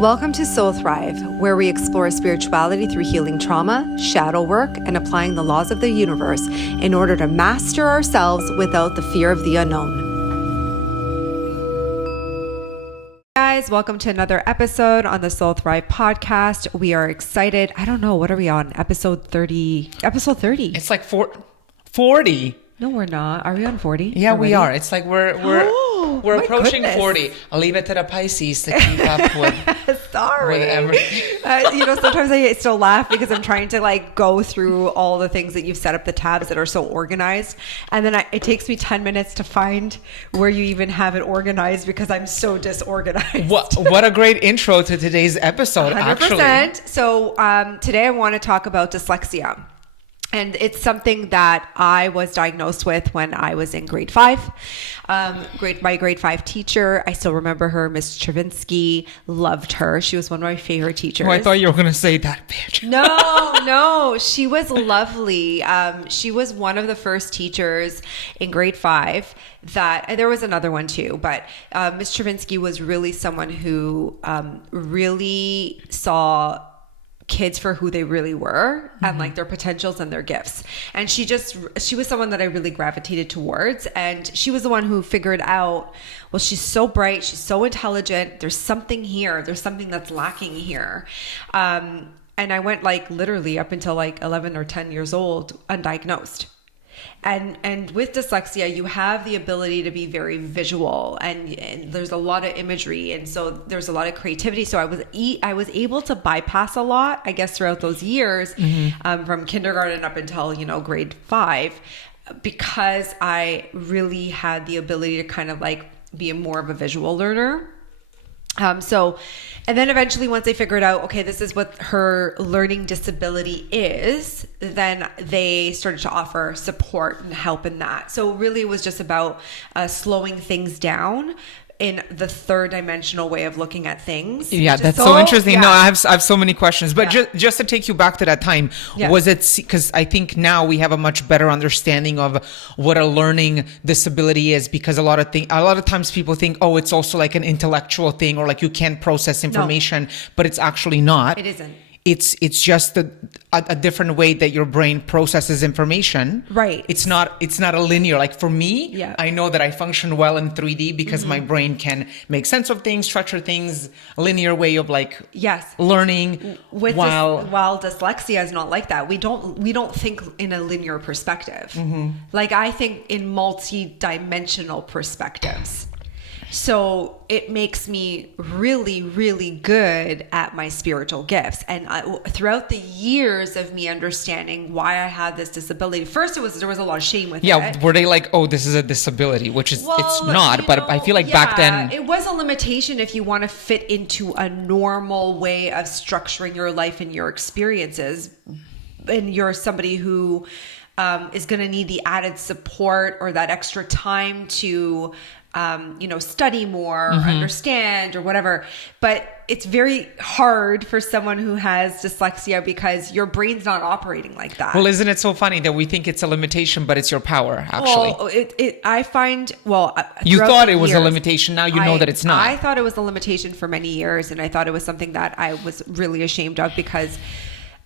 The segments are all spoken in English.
Welcome to Soul Thrive, where we explore spirituality through healing trauma, shadow work, and applying the laws of the universe in order to master ourselves without the fear of the unknown. Guys, welcome to another episode on the Soul Thrive podcast. We are excited. I don't know, what are we on? Episode 30. Episode 30. It's like 40. No, we're not. Are we on 40? Yeah, already? we are. It's like we're approaching goodness. 40. I'll leave it to the Pisces to keep up with. Sorry. With everything. Sometimes I still laugh because I'm trying to go through all the things that you've set up, the tabs that are so organized. And then it takes me 10 minutes to find where you even have it organized because I'm so disorganized. What a great intro to today's episode, 100%. Actually. So today I want to talk about dyslexia. And it's something that I was diagnosed with when I was in grade 5. My grade 5 teacher, I still remember her, Miss Travinsky, loved her. She was one of my favorite teachers. Oh, I thought you were going to say that bitch. No, she was lovely. She was one of the first teachers in grade 5 and there was another one too, but Miss Travinsky was really someone who really saw kids for who they really were and their potentials and their gifts. And she was someone that I really gravitated towards. And she was the one who figured out, well, she's so bright, she's so intelligent. There's something here. There's something that's lacking here. And I went literally up until 11 or 10 years old, undiagnosed. And with dyslexia, you have the ability to be very visual and there's a lot of imagery. And so there's a lot of creativity. So I was able to bypass a lot, I guess, throughout those years, from kindergarten up until, grade 5, because I really had the ability to kind of be more of a visual learner. And then eventually once they figured out, okay, this is what her learning disability is, then they started to offer support and help in that. So really it was just about slowing things down in the third dimensional way of looking at things. Yeah, that's so interesting. Yeah. No, I have so many questions, but just to take you back to that time, was it, because I think now we have a much better understanding of what a learning disability is, because a lot of times people think, oh, it's also like an intellectual thing, or you can't process information, but it's actually not. It isn't. It's just a different way that your brain processes information. Right. It's not a linear. For me, I know that I function well in 3D because my brain can make sense of things, structure things, a linear way of learning. While dyslexia is not like that. We don't think in a linear perspective. I think in multi-dimensional perspectives. So it makes me really, really good at my spiritual gifts. And throughout the years of me understanding why I had this disability, first there was a lot of shame with it. Yeah, were they oh, this is a disability, which is it's not. But I feel back then it was a limitation if you want to fit into a normal way of structuring your life and your experiences, and you're somebody who is going to need the added support or that extra time to study more, understand, or whatever. But it's very hard for someone who has dyslexia because your brain's not operating like that. Well, isn't it so funny that we think it's a limitation, but it's your power, actually? Well, I find, you thought it was a limitation. Now you know that it's not. I thought it was a limitation for many years, and I thought it was something that I was really ashamed of because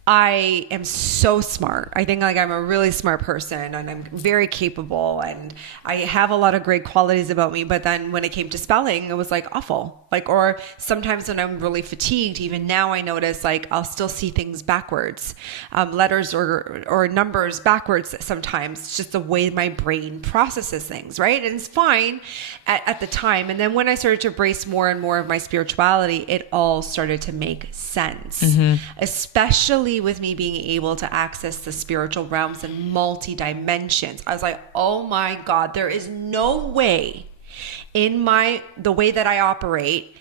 I am so smart. I think I'm a really smart person and I'm very capable and I have a lot of great qualities about me. But then when it came to spelling, it was awful. Or sometimes when I'm really fatigued, even now I notice I'll still see things backwards, letters or numbers backwards sometimes. It's just the way my brain processes things, right? And it's fine at the time. And then when I started to embrace more and more of my spirituality, it all started to make sense, especially with me being able to access the spiritual realms and multi-dimensions. I was like, oh my God, there is no way in the way that I operate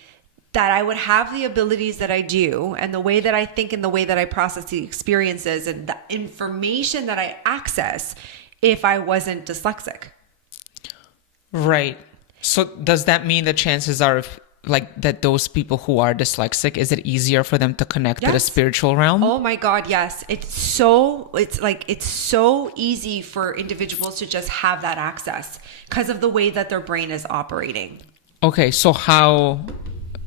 that I would have the abilities that I do and the way that I think and the way that I process the experiences and the information that I access if I wasn't dyslexic. Right. So does that mean the chances are that those people who are dyslexic, is it easier for them to connect to the spiritual realm? Oh my God, yes. It's so easy for individuals to just have that access because of the way that their brain is operating. Okay, so how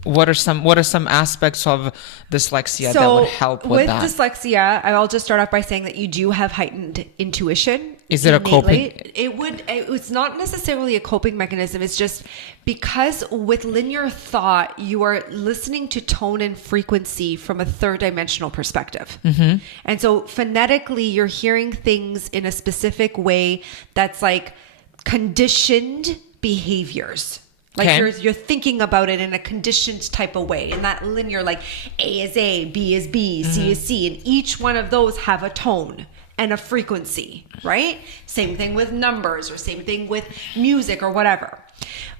What are some aspects of dyslexia that would help with that? With dyslexia, I'll just start off by saying that you do have heightened intuition. Is it innately. a coping? It's not necessarily a coping mechanism. It's just because with linear thought, you are listening to tone and frequency from a third dimensional perspective. Mm-hmm. And so phonetically, you're hearing things in a specific way that's like conditioned behaviors. Like you're thinking about it in a conditioned type of way, in that linear, like A is A, B is B, C is C, and each one of those have a tone and a frequency, right? Same thing with numbers, or same thing with music or whatever.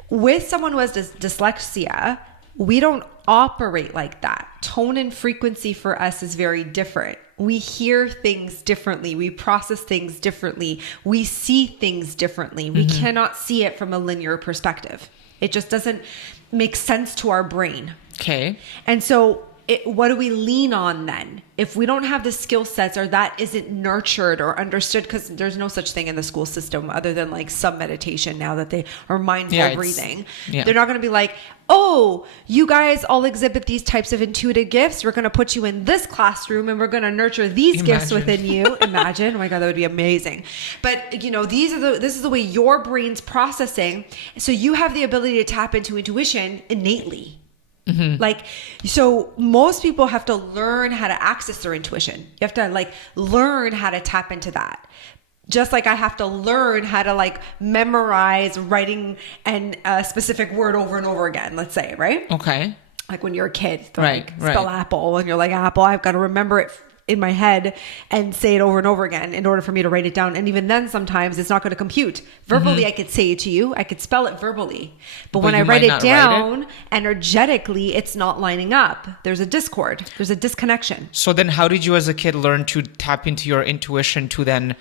With someone who has dyslexia, we don't operate like that. Tone and frequency for us is very different. We hear things differently. We process things differently. We see things differently. We cannot see it from a linear perspective. It just doesn't make sense to our brain. Okay. And so what do we lean on then? If we don't have the skill sets, or that isn't nurtured or understood, because there's no such thing in the school system other than like some meditation now that they are mindful breathing. They're not going to be like, oh, you guys all exhibit these types of intuitive gifts. We're going to put you in this classroom and we're going to nurture these gifts within you. Imagine. Oh my God, that would be amazing. But this is the way your brain's processing. So you have the ability to tap into intuition innately. Mm-hmm. Like, so most people have to learn how to access their intuition. You have to like learn how to tap into that. Just like I have to learn how to like memorize writing and a specific word over and over again, let's say, right? Okay. Like when you're a kid, spell apple and you're like, apple, I've got to remember it in my head and say it over and over again in order for me to write it down. And even then, sometimes it's not going to compute. Verbally, I could say it to you. I could spell it verbally. But when I write it down, energetically, it's not lining up. There's a discord. There's a disconnection. So then how did you as a kid learn to tap into your intuition to then...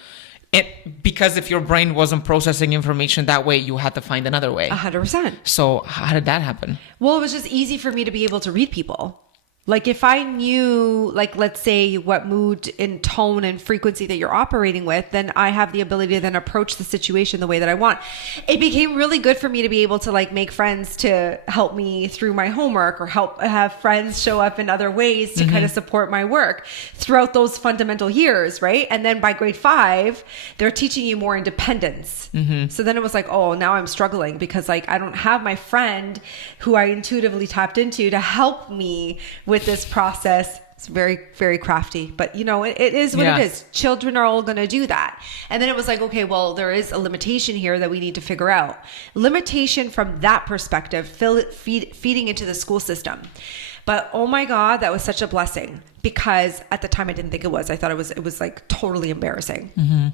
because if your brain wasn't processing information that way, you had to find another way. 100%. So how did that happen? Well, it was just easy for me to be able to read people. Like if I knew, like, let's say what mood and tone and frequency that you're operating with, then I have the ability to then approach the situation the way that I want. It became really good for me to be able to like make friends to help me through my homework, or have friends show up in other ways to kind of support my work throughout those fundamental years. Right. And then by grade 5, they're teaching you more independence. So then it was like, oh, now I'm struggling because like I don't have my friend who I intuitively tapped into to help me with this process. It's very, very crafty, but it is what it is. Children are all going to do that. And then it was like, okay, well, there is a limitation here that we need to figure out. Limitation from that perspective, feeding into the school system. But oh my God, that was such a blessing, because at the time I didn't think it was. I thought it was like totally embarrassing.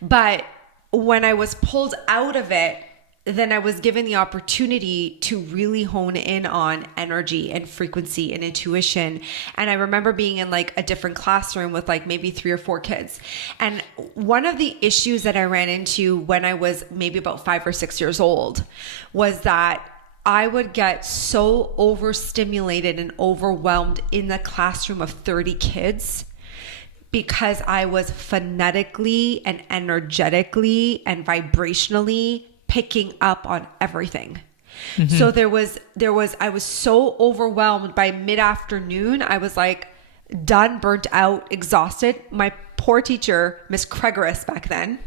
But when I was pulled out of it, then I was given the opportunity to really hone in on energy and frequency and intuition. And I remember being in like a different classroom with like maybe 3 or 4 kids. And one of the issues that I ran into when I was maybe about 5 or 6 years old was that I would get so overstimulated and overwhelmed in the classroom of 30 kids, because I was phonetically and energetically and vibrationally picking up on everything. So I was so overwhelmed by mid-afternoon. I was like done, burnt out, exhausted. My poor teacher, Miss Kregeris back then,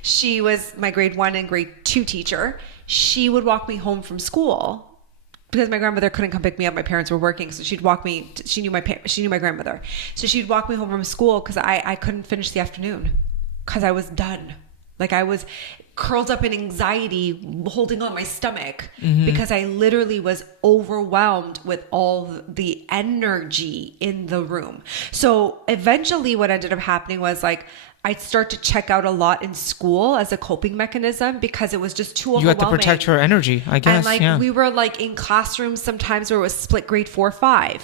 she was my grade 1 and grade 2 teacher. She would walk me home from school because my grandmother couldn't come pick me up. My parents were working. So she'd walk me, she knew my grandmother. So she'd walk me home from school because I couldn't finish the afternoon because I was done. Like I was curled up in anxiety, holding on my stomach, because I literally was overwhelmed with all the energy in the room. So eventually what ended up happening was like, I'd start to check out a lot in school as a coping mechanism because it was just too overwhelming. You had to protect your energy, I guess. And we were like in classrooms sometimes where it was split grade 4-5,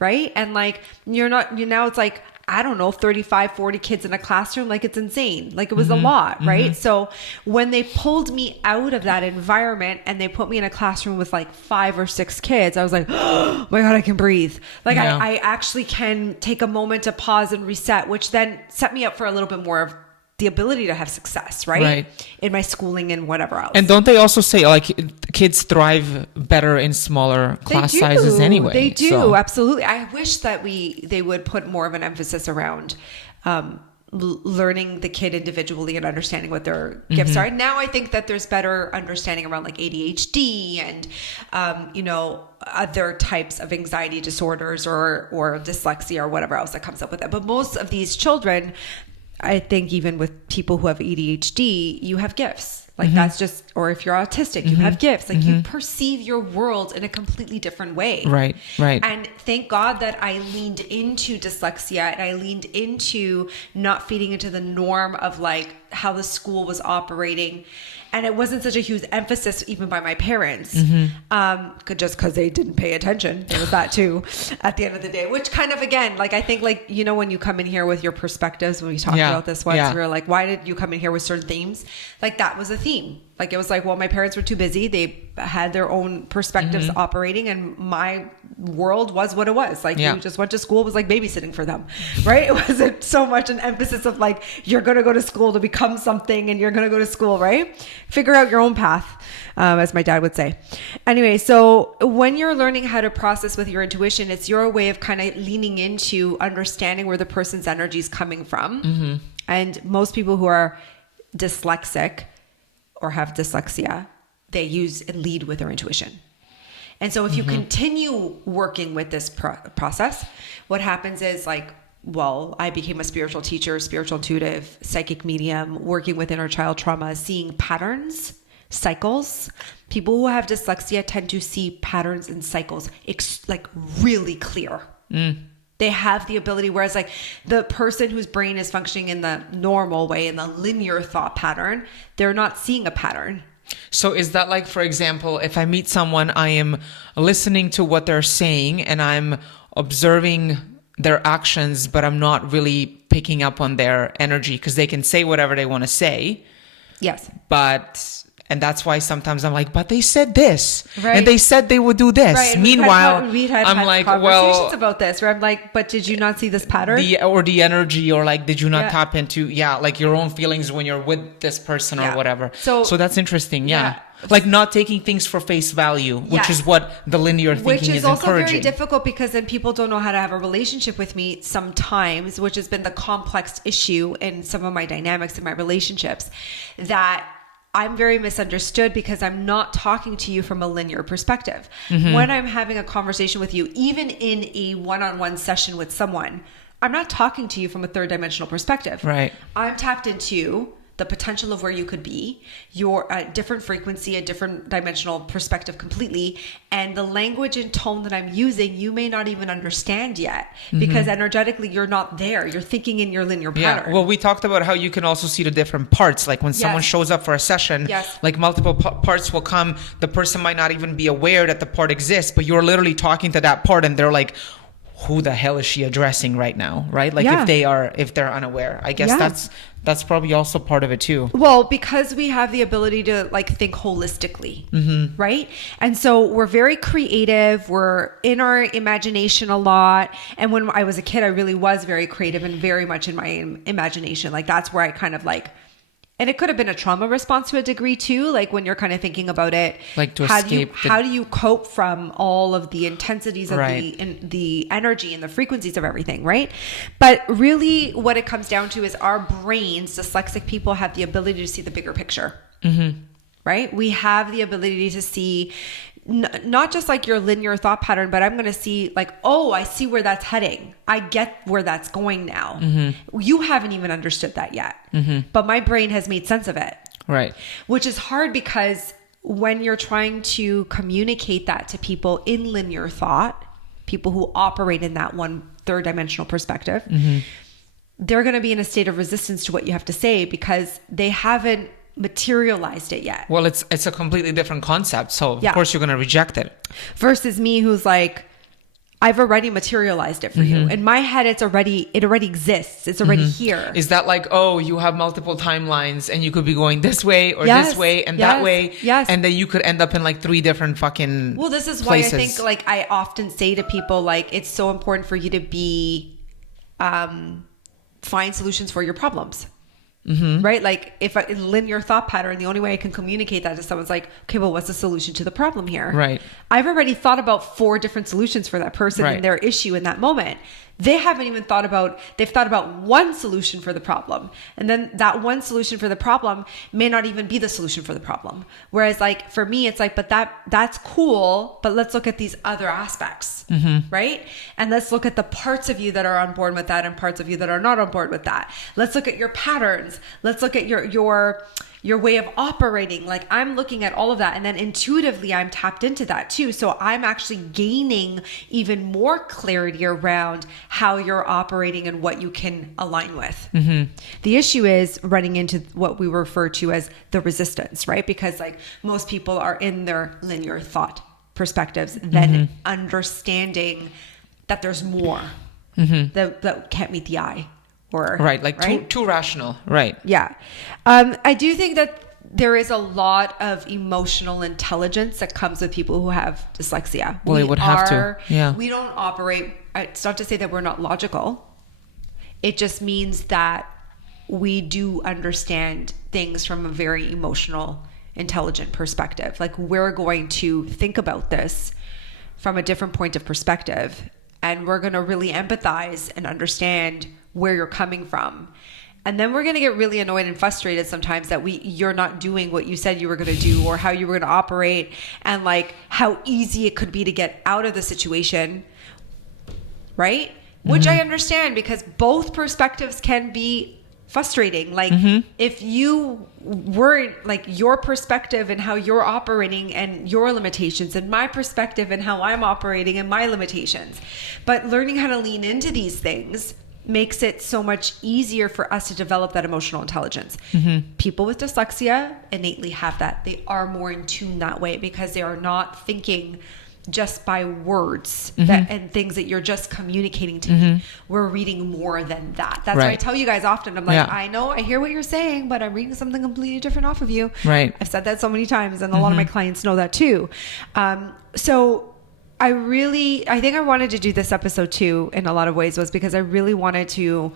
right? And like, now it's like, I don't know, 35, 40 kids in a classroom. Like it's insane. Like it was a lot, right? So when they pulled me out of that environment and they put me in a classroom with like 5 or 6 kids, I was like, oh my God, I can breathe. Like I actually can take a moment to pause and reset, which then set me up for a little bit more of the ability to have success, right? In my schooling and whatever else. And don't they also say like kids thrive better in smaller class sizes anyway? They do, absolutely. I wish that they would put more of an emphasis around learning the kid individually and understanding what their gifts are. And now I think that there's better understanding around like ADHD and, other types of anxiety disorders or dyslexia or whatever else that comes up with it. But most of these children, I think even with people who have ADHD, you have gifts. Like that's just, or if you're autistic, you have gifts. Like you perceive your world in a completely different way. Right. And thank God that I leaned into dyslexia and I leaned into not feeding into the norm of like how the school was operating. And it wasn't such a huge emphasis even by my parents, just because they didn't pay attention. There was that too at the end of the day, which kind of, again, like I think like, when you come in here with your perspectives, when we talked about this once, we were like, why did you come in here with certain themes? Like that was a theme. Like it was like, well, my parents were too busy. They had their own perspectives operating and my world was what it was. Like you just went to school, it was like babysitting for them, right? It wasn't so much an emphasis of like, you're going to go to school to become something and you're going to go to school, right? Figure out your own path, as my dad would say. Anyway, so when you're learning how to process with your intuition, it's your way of kind of leaning into understanding where the person's energy is coming from. And most people who are dyslexic or have dyslexia, they use and lead with their intuition. And so if you continue working with this process, what happens is like, well, I became a spiritual teacher, spiritual intuitive, psychic medium, working with inner child trauma, seeing patterns, cycles. People who have dyslexia tend to see patterns and cycles like really clear. They have the ability, whereas like the person whose brain is functioning in the normal way, in the linear thought pattern, they're not seeing a pattern. So is that like, for example, if I meet someone, I am listening to what they're saying and I'm observing their actions, but I'm not really picking up on their energy because they can say whatever they want to say. Yes. And that's why sometimes I'm like, but they said this, and they said they would do this. Right. Meanwhile, we'd had I'm like, conversations about this where I'm like, but did you not see this pattern? The energy, or like, did you not tap into, like your own feelings when you're with this person or whatever. So that's interesting. Yeah. Like not taking things for face value, which is what the linear thinking is encouraging. Which is also very difficult because then people don't know how to have a relationship with me sometimes, which has been the complex issue in some of my dynamics in my relationships, that I'm very misunderstood because I'm not talking to you from a linear perspective. When I'm having a conversation with you, even in a one-on-one session with someone, I'm not talking to you from a third dimensional perspective. Right. I'm tapped into the potential of where you could be, your different frequency, a different dimensional perspective completely. And the language and tone that I'm using, you may not even understand yet because energetically you're not there. You're thinking in your linear pattern. Well, we talked about how you can also see the different parts. Like when someone shows up for a session, like multiple parts will come. The person might not even be aware that the part exists, but you're literally talking to that part and they're like, who the hell is she addressing right now? Right? Like if they're unaware, I guess that's probably also part of it too. Well, because we have the ability to like think holistically, right? And so we're very creative. We're in our imagination a lot. And when I was a kid, I really was very creative and very much in my imagination. Like that's where I kind of like, and it could have been a trauma response to a degree too. Like when you're kind of thinking about it, like to how do you cope from all of the intensities of the energy and the frequencies of everything, right? But really what it comes down to is our brains, dyslexic people, have the ability to see the bigger picture, right? We have the ability to see not just like your linear thought pattern, but I'm going to see like, oh, I see where that's heading. I get where that's going now. You haven't even understood that yet, but my brain has made sense of it. Right. Which is hard because when you're trying to communicate that to people in linear thought, people who operate in that one third dimensional perspective, they're going to be in a state of resistance to what you have to say because they haven't materialized it yet. Well, it's a completely different concept, so of course you're going to reject it. Versus me, who's like, I've already materialized it for you. In my head, it already exists. It's already here. Is that like, oh, you have multiple timelines and you could be going this way or this way and that way, and then you could end up in like 3 different fucking Well, this is places. why I think like I often say to people like it's so important for you to be find solutions for your problems. right? Like if a linear thought pattern, the only way I can communicate that to someone's like, okay, well, what's the solution to the problem here? Right. I've already thought about 4 different solutions for that person and their issue in that moment. They haven't even they've thought about one solution for the problem. And then that one solution for the problem may not even be the solution for the problem. Whereas like for me, it's like, but that's cool, but let's look at these other aspects, right? And let's look at the parts of you that are on board with that and parts of you that are not on board with that. Let's look at your patterns. Let's look at your way of operating. Like I'm looking at all of that, and then intuitively I'm tapped into that too. So I'm actually gaining even more clarity around how you're operating and what you can align with. The issue is running into what we refer to as the resistance, right? Because like most people are in their linear thought perspectives, then understanding that there's more that can't meet the eye. Too rational. Right. Yeah. I do think that there is a lot of emotional intelligence that comes with people who have dyslexia. Well, they would have to. Yeah. We don't operate, it's not to say that we're not logical. It just means that we do understand things from a very emotional, intelligent perspective. Like we're going to think about this from a different point of perspective, and we're going to really empathize and understand where you're coming from. And then we're going to get really annoyed and frustrated sometimes that you're not doing what you said you were going to do, or how you were going to operate, and like how easy it could be to get out of the situation. Right? Which I understand, because both perspectives can be frustrating. Like if you weren't like your perspective and how you're operating and your limitations, and my perspective and how I'm operating and my limitations. But learning how to lean into these things makes it so much easier for us to develop that emotional intelligence. People with dyslexia innately have that. They are more in tune that way because they are not thinking just by words and things that you're just communicating to me. We're reading more than that. That's why I tell you guys often, I'm like, I know, I hear what you're saying, but I'm reading something completely different off of you. Right. I've said that so many times, and a lot of my clients know that too. So I think I wanted to do this episode too in a lot of ways, was because I really wanted to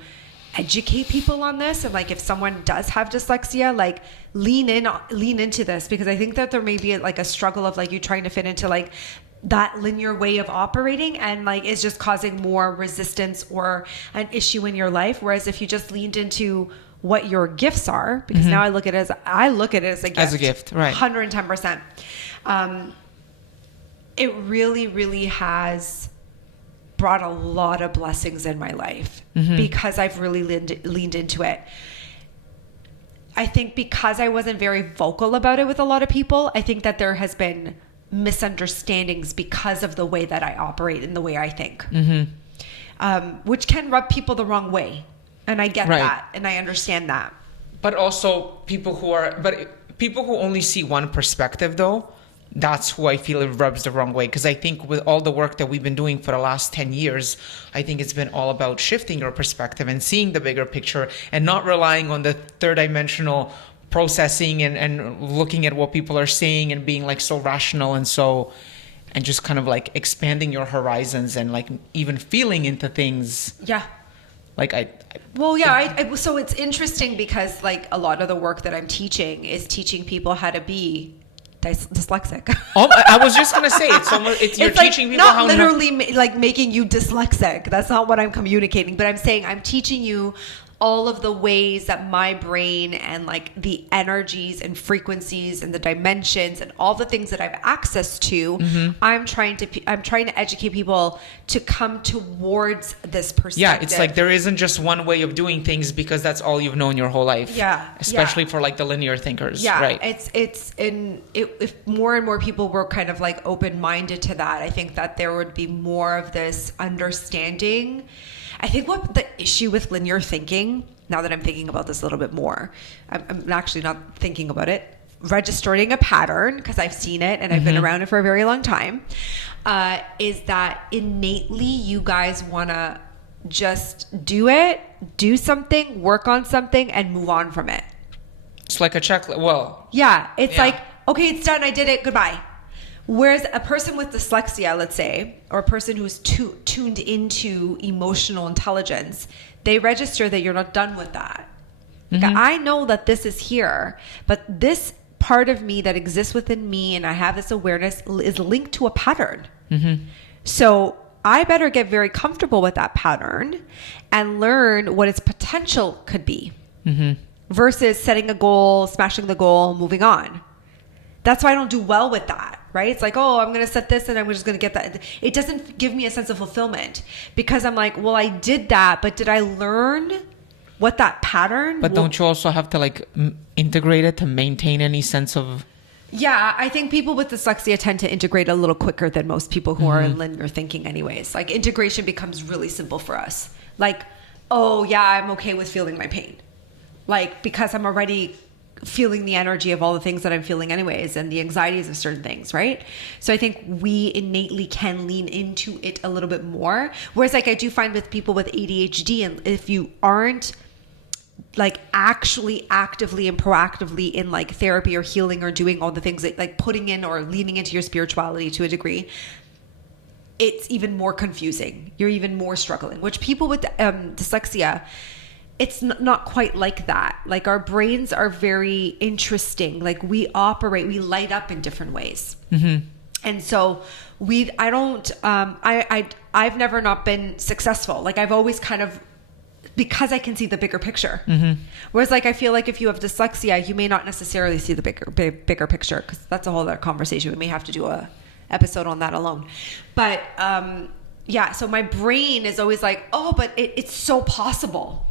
educate people on this. And like, if someone does have dyslexia, like lean into this, because I think that there may be like a struggle of like you trying to fit into like that linear way of operating, and like it's just causing more resistance or an issue in your life. Whereas if you just leaned into what your gifts are, because now I look at it as a gift. As a gift, right. 110%. It really, really has brought a lot of blessings in my life because I've really leaned into it. I think because I wasn't very vocal about it with a lot of people, I think that there has been misunderstandings because of the way that I operate and the way I think, which can rub people the wrong way. And I get that, and I understand that. But also people who only see one perspective though, that's who I feel it rubs the wrong way. Because I think with all the work that we've been doing for the last 10 years, I think it's been all about shifting your perspective and seeing the bigger picture and not relying on the third dimensional processing and looking at what people are saying and being like so rational and just kind of like expanding your horizons and like even feeling into things. Yeah. Like so it's interesting because like a lot of the work that I'm teaching is teaching people how to be dyslexic. I was just gonna say you're like teaching people not how literally like making you dyslexic. That's not what I'm communicating, but I'm saying I'm teaching you all of the ways that my brain and like the energies and frequencies and the dimensions and all the things that I have access to, I'm trying to educate people to come towards this perspective. Yeah, it's like there isn't just one way of doing things because that's all you've known your whole life. Yeah, especially for like the linear thinkers. Yeah, right. If more and more people were kind of like open-minded to that, I think that there would be more of this understanding. I think what the issue with linear thinking, now that I'm thinking about this a little bit more, I'm actually not thinking about it, registering a pattern, because I've seen it and I've been around it for a very long time, is that innately you guys want to just do something, work on something, and move on from it. It's like a checklist. Well, yeah, it's like, okay, it's done. I did it. Goodbye. Whereas a person with dyslexia, let's say, or a person who's tuned into emotional intelligence, they register that you're not done with that. Like, I know that this is here, but this part of me that exists within me and I have this awareness is linked to a pattern. So I better get very comfortable with that pattern and learn what its potential could be versus setting a goal, smashing the goal, moving on. That's why I don't do well with that, right? It's like, oh, I'm going to set this and I'm just going to get that. It doesn't give me a sense of fulfillment because I'm like, well, I did that, but did I learn what that pattern? But don't you also have to like integrate it to maintain any sense of... Yeah, I think people with dyslexia tend to integrate a little quicker than most people who are in linear thinking anyways. Like integration becomes really simple for us. Like, oh yeah, I'm okay with feeling my pain. Like, because I'm already feeling the energy of all the things that I'm feeling anyways and the anxieties of certain things, right? So I think we innately can lean into it a little bit more. Whereas like I do find with people with ADHD, and if you aren't like actually actively and proactively in like therapy or healing or doing all the things that like putting in or leaning into your spirituality to a degree, it's even more confusing. You're even more struggling, which people with dyslexia, it's not quite like that. Like our brains are very interesting. Like we light up in different ways. And so I've never not been successful. Like I've always kind of, because I can see the bigger picture. Whereas like, I feel like if you have dyslexia, you may not necessarily see the bigger picture, because that's a whole other conversation. We may have to do a episode on that alone. But yeah, so my brain is always like, oh, but it's so possible.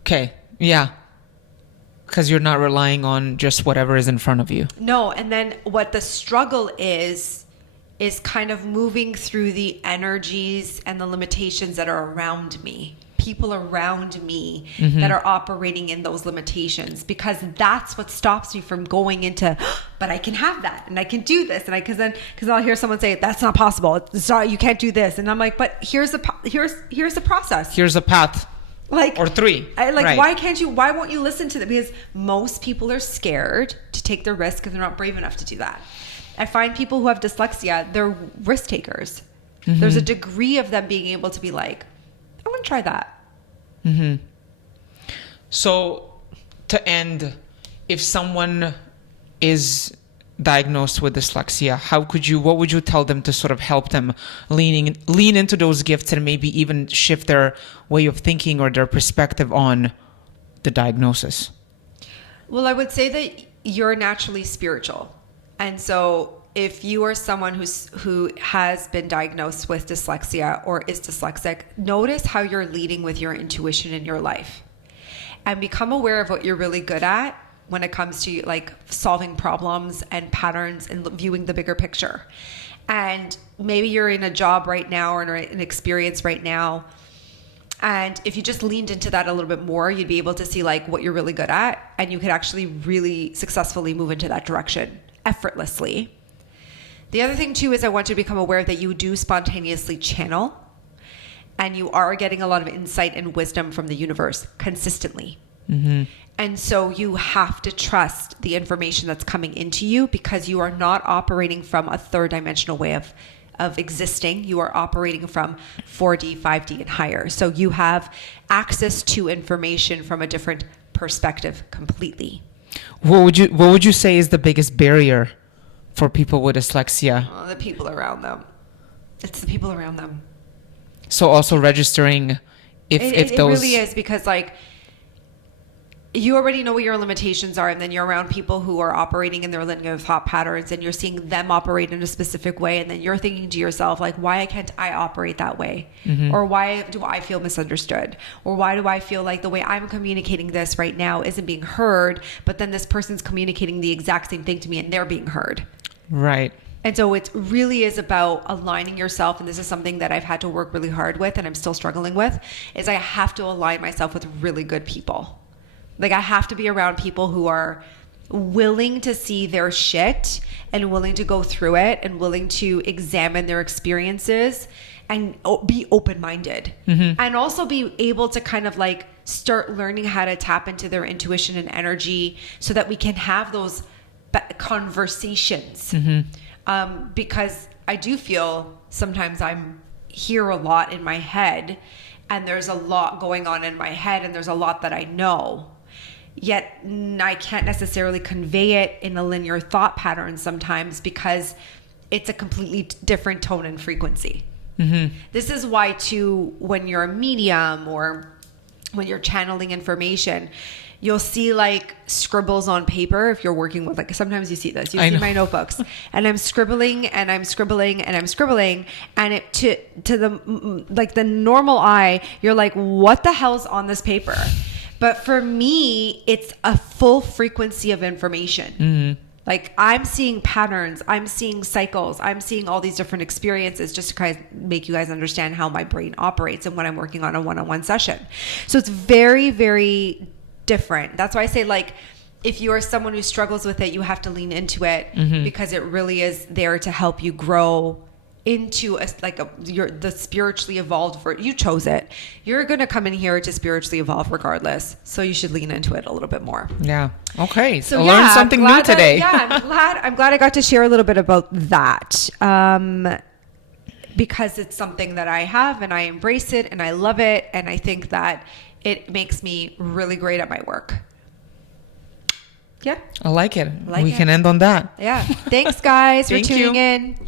Okay. Yeah. Because you're not relying on just whatever is in front of you. No. And then what the struggle is kind of moving through the energies and the limitations that are around me. People around me that are operating in those limitations, because that's what stops me from going into, but I can have that and I can do this. And because I'll hear someone say, that's not possible. It's not, you can't do this. And I'm like, but here's the process. Here's a path. Like, or three. Right. Why won't you listen to that? Because most people are scared to take the risk because they're not brave enough to do that. I find people who have dyslexia, they're risk takers. There's a degree of them being able to be like, I want to try that. So to end, if someone is diagnosed with dyslexia, what would you tell them to sort of help them lean into those gifts and maybe even shift their way of thinking or their perspective on the diagnosis? Well, I would say that you're naturally spiritual. And so if you are someone who has been diagnosed with dyslexia or is dyslexic, notice how you're leading with your intuition in your life and become aware of what you're really good at when it comes to like solving problems and patterns and viewing the bigger picture. And maybe you're in a job right now or in an experience right now, and if you just leaned into that a little bit more, you'd be able to see like what you're really good at, and you could actually really successfully move into that direction effortlessly. The other thing too is I want you to become aware that you do spontaneously channel, and you are getting a lot of insight and wisdom from the universe consistently. And so you have to trust the information that's coming into you, because you are not operating from a third dimensional way of existing. You are operating from 4D, 5D and higher. So you have access to information from a different perspective completely. What would you say is the biggest barrier for people with dyslexia? The people around them. It's the people around them. So also registering if those... It really is, because like you already know what your limitations are, and then you're around people who are operating in their linear thought patterns, and you're seeing them operate in a specific way, and then you're thinking to yourself like, why can't I operate that way? Or why do I feel misunderstood? Or why do I feel like the way I'm communicating this right now isn't being heard, but then this person's communicating the exact same thing to me and they're being heard? Right. And so it really is about aligning yourself. And this is something that I've had to work really hard with, and I'm still struggling with, is I have to align myself with really good people. Like I have to be around people who are willing to see their shit and willing to go through it and willing to examine their experiences and be open-minded, and also be able to kind of like start learning how to tap into their intuition and energy so that we can have those conversations. Because I do feel sometimes I'm here a lot in my head, and there's a lot going on in my head, and there's a lot that I know, yet I can't necessarily convey it in a linear thought pattern sometimes because it's a completely different tone and frequency. Mm-hmm. This is why too, when you're a medium or when you're channeling information, you'll see like scribbles on paper if you're working with, like, sometimes you see this. You see my notebooks, and I'm scribbling and I'm scribbling and I'm scribbling, and it to the like the normal eye, you're like, what the hell's on this paper? But for me, it's a full frequency of information. Mm-hmm. Like, I'm seeing patterns, I'm seeing cycles, I'm seeing all these different experiences just to kind of make you guys understand how my brain operates and when I'm working on a one-on-one session. So it's very, very different. That's why I say, like, if you are someone who struggles with it, you have to lean into it, mm-hmm. because it really is there to help you grow into the spiritually evolved you chose it. You're going to come in here to spiritually evolve regardless. So you should lean into it a little bit more. Yeah. Okay. So learn something new today. I'm glad I got to share a little bit about that. Because it's something that I have, and I embrace it, and I love it. And I think that it makes me really great at my work. Yeah. I like it. We can end on that. Yeah. Thanks, guys, for tuning in.